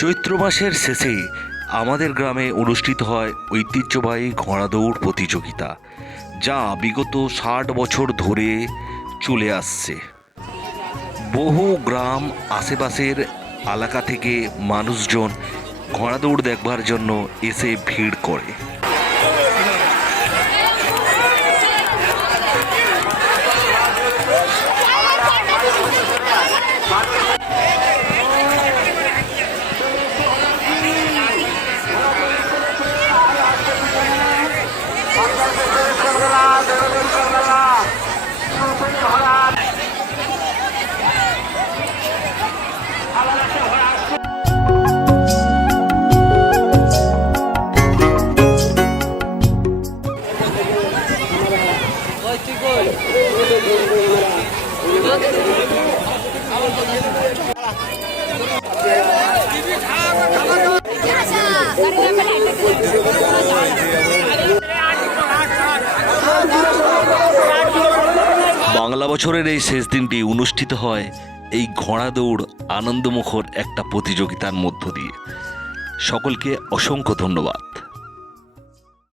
চৈত্র মাসের শেষে আমাদের গ্রামে অনুষ্ঠিত হয় ঐতিহ্যবাহী ঘোড়া দৌড় প্রতিযোগিতা, যা বিগত ৬০ বছর ধরে চলে আসছে। বহু গ্রাম আশেপাশের এলাকা থেকে মানুষজন ঘোড়া দৌড় দেখবার জন্য এসে ভিড় করে। বাংলা বছরের এই শেষ দিনটি অনুষ্ঠিত হয় এই ঘোড়া দৌড় আনন্দমুখর একটা প্রতিযোগিতার মধ্য দিয়ে। সকলকে অসংখ্য ধন্যবাদ।